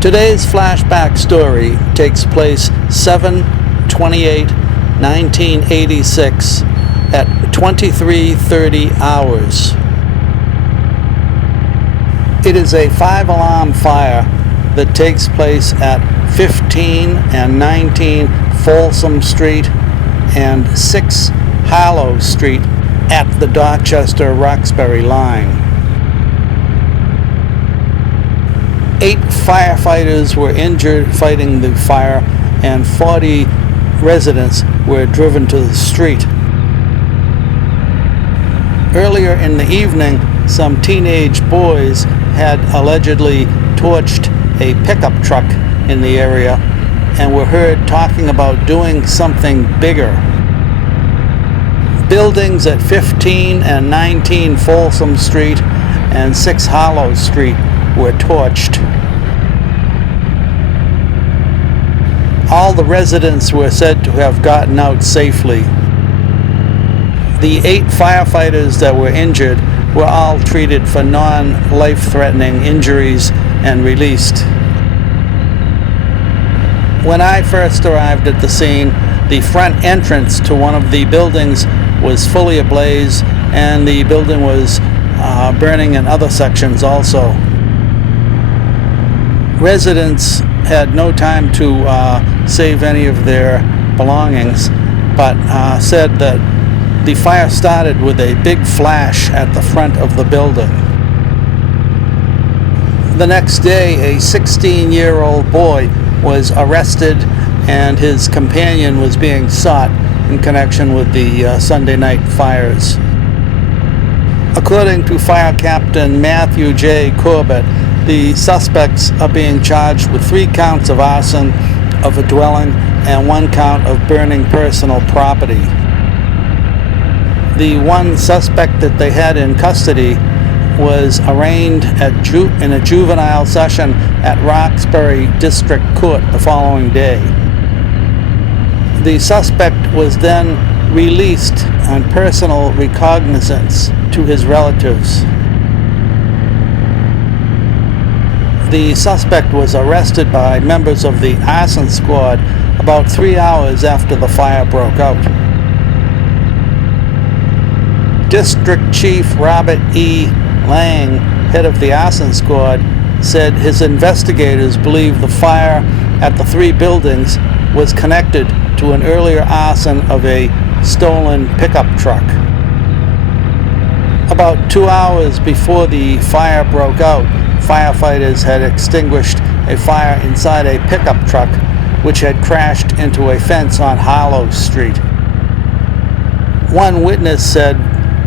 Today's flashback story takes place 7/28/1986 at 23:30 hours. It is a 5-alarm fire that takes place at 15 and 19 Folsom Street and 6 Harlow Street at the Dorchester-Roxbury line. 8 firefighters were injured fighting the fire, and 40 residents were driven to the street. Earlier in the evening, some teenage boys had allegedly torched a pickup truck in the area and were heard talking about doing something bigger. Buildings at 15 and 19 Folsom Street and 6 Harlow Street were torched. All the residents were said to have gotten out safely. The 8 firefighters that were injured were all treated for non-life-threatening injuries and released. When I first arrived at the scene, the front entrance to one of the buildings was fully ablaze, and the building was burning in other sections also. Residents had no time to save any of their belongings, but said that the fire started with a big flash at the front of the building. The next day, a 16-year-old boy was arrested, and his companion was being sought in connection with the Sunday night fires. According to Fire Captain Matthew J. Corbett, the suspects are being charged with 3 counts of arson of a dwelling and 1 count of burning personal property. The one suspect that they had in custody was arraigned in a juvenile session at Roxbury District Court the following day. The suspect was then released on personal recognizance to his relatives. The suspect was arrested by members of the arson squad about 3 hours after the fire broke out. District Chief Robert E. Lang, head of the arson squad, said his investigators believe the fire at the 3 buildings was connected to an earlier arson of a stolen pickup truck. About 2 hours before the fire broke out, firefighters had extinguished a fire inside a pickup truck which had crashed into a fence on Harlow Street. One witness said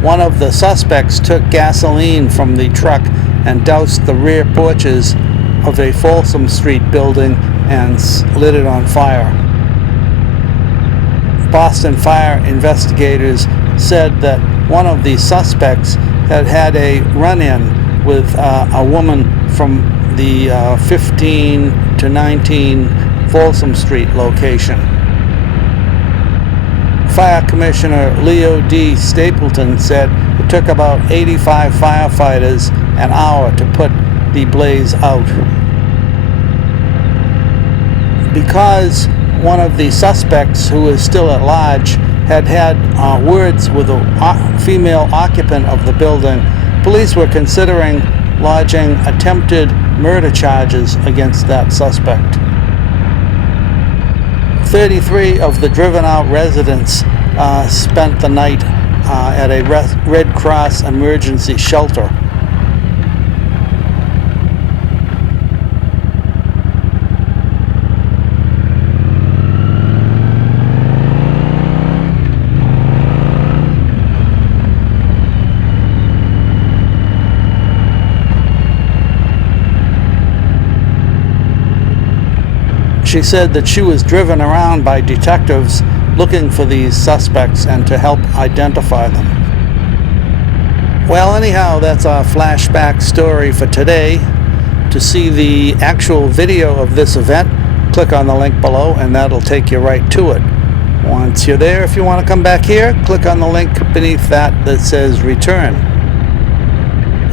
one of the suspects took gasoline from the truck and doused the rear porches of a Folsom Street building and lit it on fire. Boston fire investigators said that one of the suspects had had a run-in with a woman from the 15 to 19 Folsom Street location. Fire Commissioner Leo D. Stapleton said it took about 85 firefighters an hour to put the blaze out. Because one of the suspects, who is still at large, had words with a female occupant of the building, police were considering lodging attempted murder charges against that suspect. 33 of the driven-out residents spent the night at a Red Cross emergency shelter. She said that she was driven around by detectives looking for these suspects and to help identify them. Well, anyhow, that's our flashback story for today. To see the actual video of this event, click on the link below and that'll take you right to it. Once you're there, if you want to come back here, click on the link beneath that says return.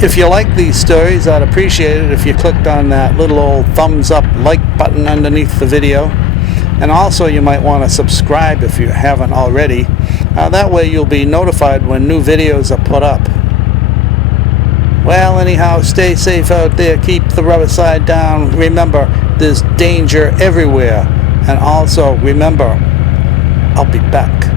If you like these stories, I'd appreciate it if you clicked on that little old thumbs up like button underneath the video. And also you might want to subscribe if you haven't already. That way you'll be notified when new videos are put up. Well, anyhow, stay safe out there. Keep the rubber side down. Remember, there's danger everywhere. And also, remember, I'll be back.